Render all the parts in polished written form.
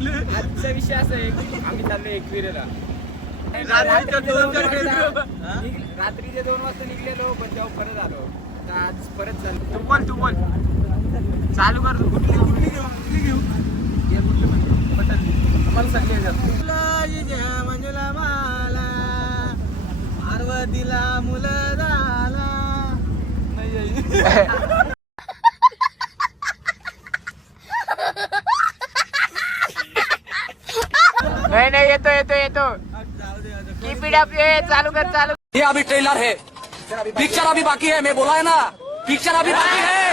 आजचा विषय असा आहे की आम्ही चाललो एकविरेला. रात्रीचे 2 वाजता निघलेलो पण तेव्हा परत आलो. तर आज परत चाललो. तू बोल चालू कर. कुठली घेऊ आम्हाला सांगले मंजुला माला पार्वतीला मुलं झाला. नाही येतो कीप इट अप. चालू कर. ये अभी ट्रेलर है, पिक्चर अभी बाकी है. मैं बोला है ना, पिक्चर अभी बाकी है.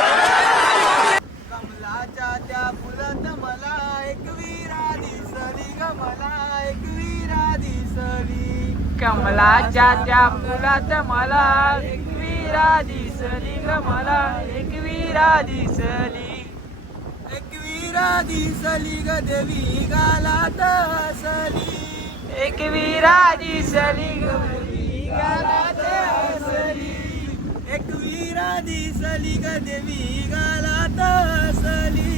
कमलाच्या त्या फुलात मला एक विरा दिसली ग, मला एक विरा दिसली. कमलाच्या त्या फुलात मला एक विरा दिसली ग, मला एक विरा दिसली. एक विरा दिसली ग देवी गालात हसली. एक विरा दिसली ग देवी गालात हसली. एक विरा दिसली ग देवी गालात हसली.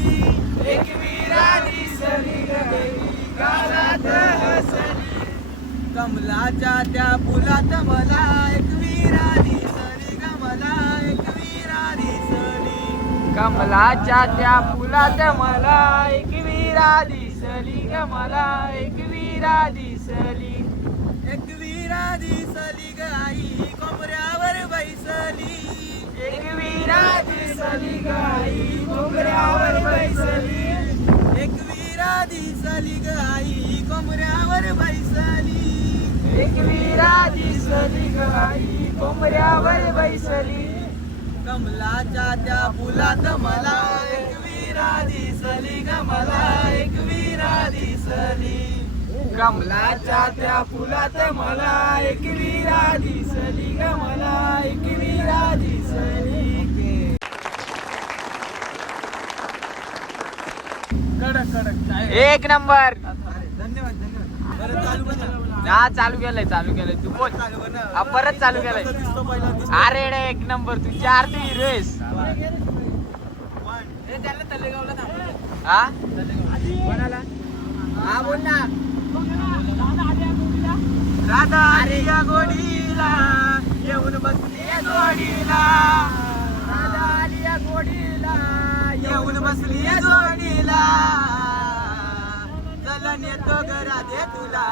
एक विरा दिसली ग देवी गालात हसली. कमलाच्या त्या फुलात मला एक विरा दिसली ग, मला एक विरा दिसली. कमलाच्या त्या फुलात मला एक विरा दिसली ग, मला एक विरा दिसली. एक विरा दिसली ग आई कोपऱ्यावर बैसली. एक विरा दिसली ग आई कोपऱ्यावर बैसली. एक विरा दिसली ग आई कोपऱ्यावर बैसली. एक विरा दिसली ग आई कोपऱ्यावर बैसली. कमलाच्या त्या फुलात मला एक विरा दिसली ग, मला एक विरा दिसली. कमलाच्या त्या फुलात मला एक विरा दिसली ग, मला एक विरा दिसली. कडक एक नंबर. धन्यवाद. बरं चालू कर ना. हा चालू केलंय तू बोल. चालू कर ना. हा परत चालू केलंय. दिसतो पहिला दिसतो. अरे रे एक नंबर. तू 4 तू हिरोस. हा कोणाला? हा बोल ना. राधा आलिया गोडीला येऊन बसली जोडीला. राधा आलिया गोडीला येऊन बसली जोडीला. चलन येतो घरा दे तुला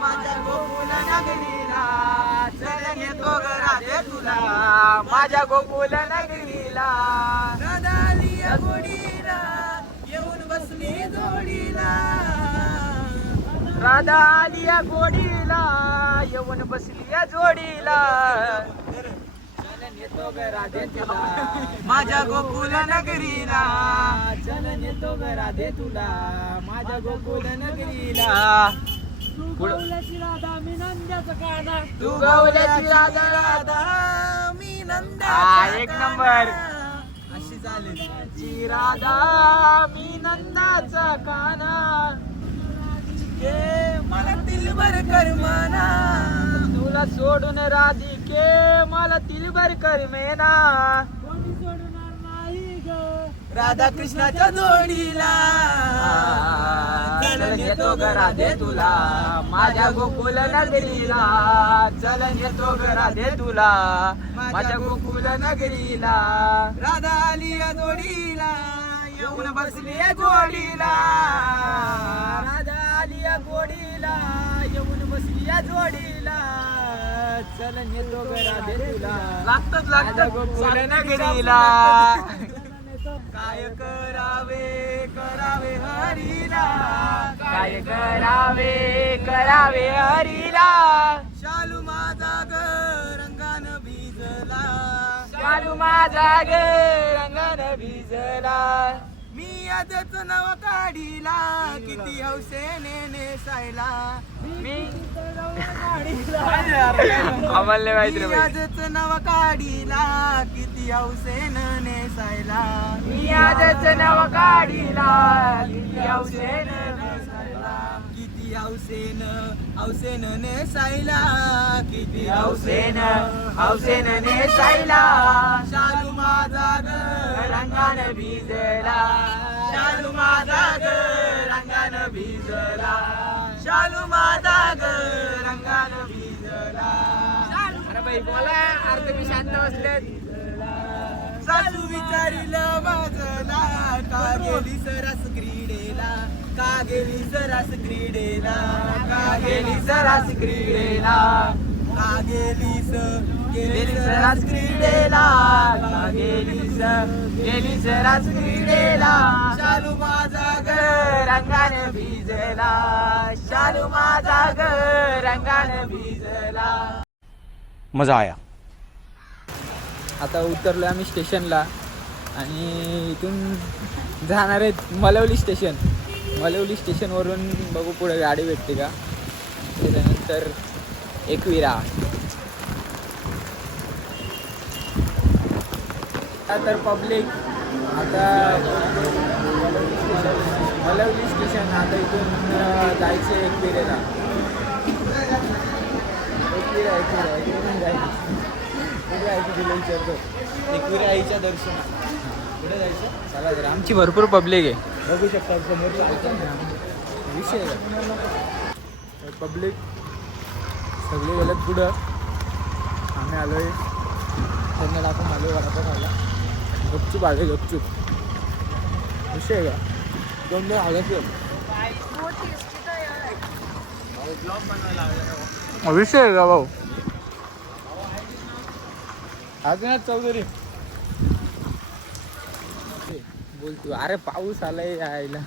माझ्या गोकुल नगरीला. चलन येतो घरा दे तुला माझ्या गोकुल नगरीला. राधा आलिया गोडीला येऊन बसली जोडीला. राधा आलिया गोडीला येऊन बसली या जोडीला. चलन येतो ग राधे तुला माझ्या गोकुल नगरीला. चलन येतो ग राधे तुला माझ्या गोकुल नगरीला. तू गवल्याची राधा मी नंद्याचा काना. तू गवल्याची राधा राधा मी हा, नंद्याचा एक काना. नंबर. अशी चालेल. ची राधा मी नंदाचा काना. के मला दिलभर करमाना. तुला सोडून राधिके मला दिलभर करमेना. राधा कृष्णाच्या जोडीला. चलन येतो ग राधे तुला माझ्या गोकुल नगरीला. चलन येतो ग राधे तुला माझ्या गोकुल नगरीला. राधा आलिया जोडीला येऊन बसली जोडीला. राधा आलिया गोडीला येऊन बसली या जोडीला. चलन येतो ग राधे तुला लागतच माझ्या गोकुल नगरीला. काय करावे हरीला. काय करावे हरीला. शालू माझा ग रंगान भिजला. शालू माझा ग रंगान भिजला. मी आजच नवा काढीला किती हौसेने नेसायला. मी आम्हाला माहिती रे मी बाई. आजच नवा काढीला किती हौसेनं नेसायला. मी आजच नव काढीला किती हौसेनं नेसायला. किती हौसेनं नेसायला. किती हौसेनं नेसायला. शालू माझा ग रंगान भिजला. शालू माझा ग रंगान भिजला शालू माझा ग रंगानं भिजला अरे बाई बोला अर्ध मी शांत बसलेत सासू विचारिलं माझला का गेली सरास क्रीडेला का गेली सरास क्रीडेला का गेली सरास क्रीडेला का गेलीस गेली सरास क्रीडेला का गेली सरास क्रीडेला शालू माझा ग रंगाने भिजला शालू माझा ग रंगाने भिजला मजा आया. आता उतरलो आम्ही स्टेशनला आणि इथून जाणार आहेत मलवली स्टेशन. मलवली स्टेशनवरून बघू पुढे गाडी भेटते का. त्याच्यानंतर एकविरा. तर पब्लिक आता मलवली स्टेशन. आता इथून जायचे एकविरेला. एकविरा जायचं. कुठे जायचं तुला विचारतो. एकविरा आईच्या दर्शन कुठे जायचं. चला जरा आमची भरपूर पब्लिक आहे बघू शकता समोर विषय पब्लिक सगळे गेलेत पुढं. आम्ही आलो आहे त्यांना टाकून आलो वडापाव खायला. गपचूप आले गपचूप. विषय आहे का 2-2 आलं विषय आहे का भाऊ. अजून चौधरी बोलतो. अरे पाऊस आलाय यायला.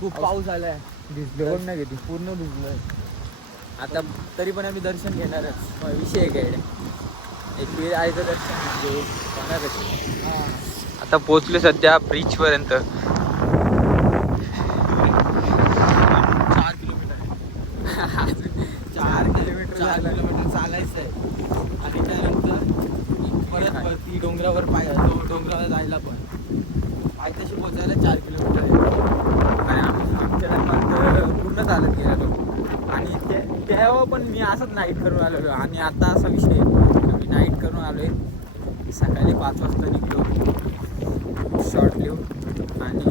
खूप पाऊस आलाय. भिजलो पण नाही किती पूर्ण भिजलोय. आता तरी पण आम्ही दर्शन घेणारच. विषय आहे काय एक आयचं दर्शन घेणारच. आता पोचले सध्या ब्रिज पर्यंत. 4 किलोमीटर चालायचं आहे आणि त्यानंतर परत वरती डोंगरावर डोंगरावर जायला पण पायथ्याशी पोचायला 4 किलोमीटर आहे. आणि आमच्या टायमात पूर्ण चालत गेलेलो. आणि तेव्हा पण मी असंच नाईट करून आलेलो. आणि आता असा विषय मी नाईट करून आलो आहे. सकाळी 5 वाजता निघलो शॉर्ट लिहून आणि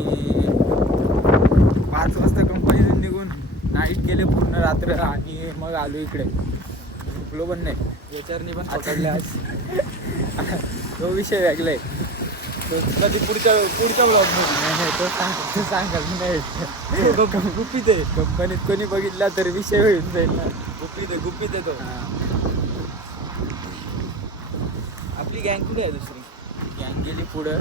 5 वाजता कंपनीतून निघून नाईट केले पूर्ण रात्र. आणि मग आलो इकडे. झोपलो पण नाही. याच्यावरनी पण पकडले आज. तो विषय वेगळा आहे. तो कधी पुढच्या ब्लॉगमध्ये तो सांगाल नाही. गुपित आहे. कंपनीत कोणी बघितला तर विषय होईल जाईल ना. गुपित आहे तो. आपली गँग कुठे आहे दुसरी. गँग गेली पुढं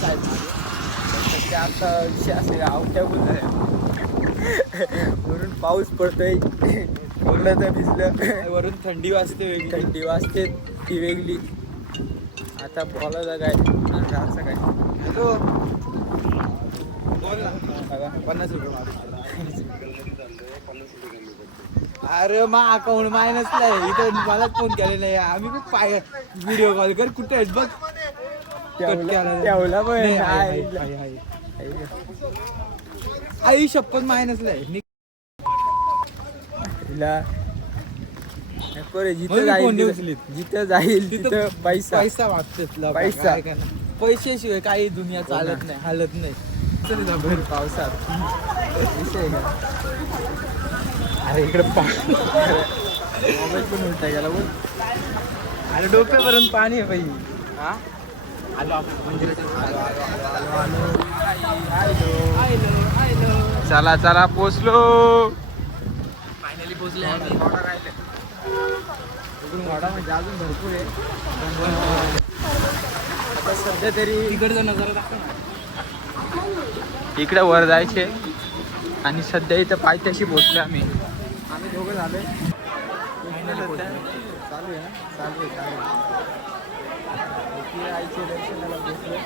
सध्या. आता विषय असेल आवट्या बोलणार म्हणून पाऊस पडतोय. बोललं तर भिजलं. वरून थंडी वाजते वेगळी. थंडी वाजते ती वेगळी. आता बोलायचं काय आणि राहायचं काय. हॅलो बोल ना. बघा 50 रुपये मारून. अरे मा अकाउंट मायनसला आहे. इथं मलाच फोन केलेला आहे. आम्ही खूप व्हिडिओ कॉल कर कुठे आहेत बघ. ठेवला पण आई शपथ मायनसला आहे. जिथं जाईल तिथं पैसा पैसा मागतात. पैसा. पैशाशिवाय काही दुनिया चालत नाही हालत नाही. भर पावसात विषय का. अरे इकडे मोबाईल पण उलटा गेला बोल. अरे डोक्यापर्यंत पाणी आहे पाहिजे. हा चला चला पोचलो. फायनली पोचले. वाडा म्हणजे अजून भरपूर आहे. आता सध्या तरी तिकडचा नजारा दाखव ना. इकडे वर जायचे आणि सध्या इथं पायथ्याशी पोचलो आम्ही दोघं झालोय. चालू आहे ना. चालू आहे. आईचे दर्शनाला पोचलो.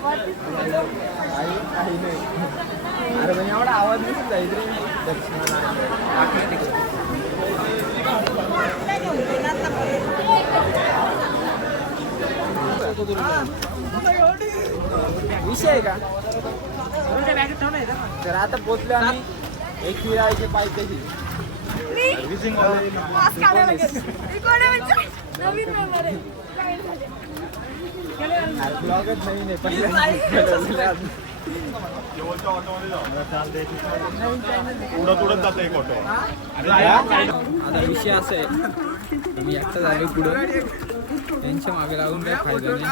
आई नाही. अरे पण एवढा आवाज नसेल जाईल रे दर्शनाला. विषय आहे का. तर आता पोचलो आम्ही एकविराचे पायथ्याशी. ब्लॉगच नवीन आहे पण शेवटच्या ऑटोमध्ये जाऊ. उडत उडत जातं एक ऑटो. आता विषय असा आहे मी एकटा झालो पुढं त्यांच्या मागे लागून काही फायदा नाही.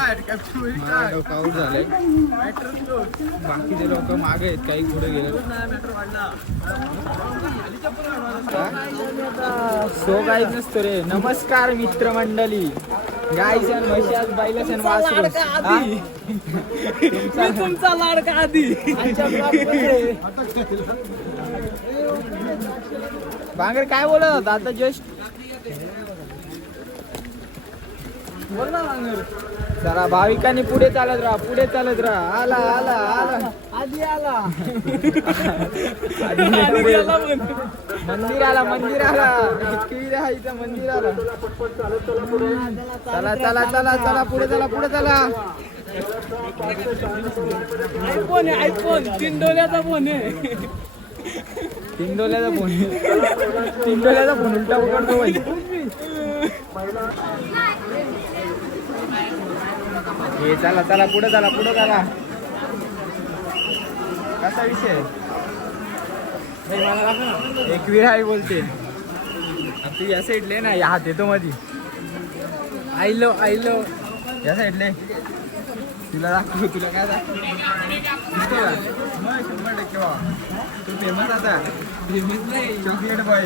मला डोकं आऊट झालंय. बाकीचे लोक मागे आहेत काही पुढे गेले. सो गाईज नसतो रे. नमस्कार मित्रमंडळी. गाईस आणि म्हशी आज बैलच आणि वासरूच. तुमचा लाडका आधी बांगर काय बोलत होता आता जस्ट? बोल ना बांगर. जरा भाविकांनी पुढे चालत राहा, पुढे चालत राहा. आला आला आला आधी आला मंदिर आला मंदिर आला. इथं मंदिर आला. चला चला चला चला पुढे चला पुढे चला. आयफोन आहे आयफोन 3 डोल्याचा फोन आहे. 3 डोल्याचा फोन 3 डोल्याचा फोन उलटा पकडतो बाई. हे चला चला पुढे चला पुढे चला. कसा विषय? एक विराई बोलते तू या साईडले ना. या हात येतो मध्ये. आईलो आईलो या साईडले. तुला दाखवू. तुला काय दाखवू? दिसतो का? मग 100% वा. तू फेमस आता. फेमस नाही चॉकलेट बॉय.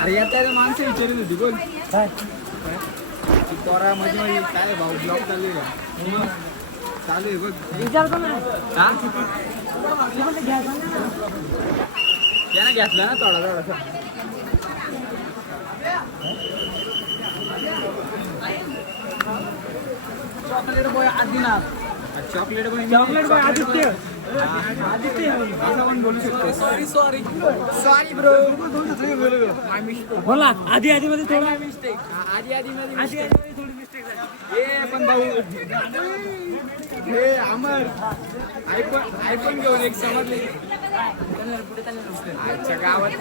अरे यात माणसं विचारत होती. बोल काय तोरा मध्ये मध्ये काय भाऊ ब्लॉग चालू आहे का? चालू आहे बघ. विचारतो ना हा त्यानं घेतला ना थोडा थोडासा. Chocolate boy Adinath. Chocolate boy Aditya. Aditya असं पण बोलू शकतो. Sorry sorry sorry bro. बोला आधी आधी मध्ये थोडा मिस्टेक. आधी आधी मध्ये आधी आधी मध्ये थोडी मिस्टेक झाली. हे पण भाऊ हे अमर आयफोन घेऊन एक समजले. आजच्या गावात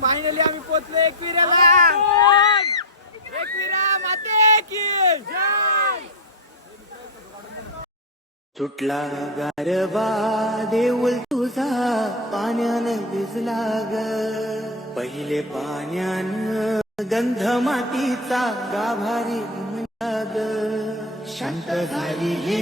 फायनली आम्ही पोहोचलो एकविराला. एकविरा माते की जय. सुटला गारवा देऊळ तुझा पाण्यानं भिजला ग. पहिले पाण्यानं गंध मातीचा गाभारी म्हणला ग. शांत झाली ही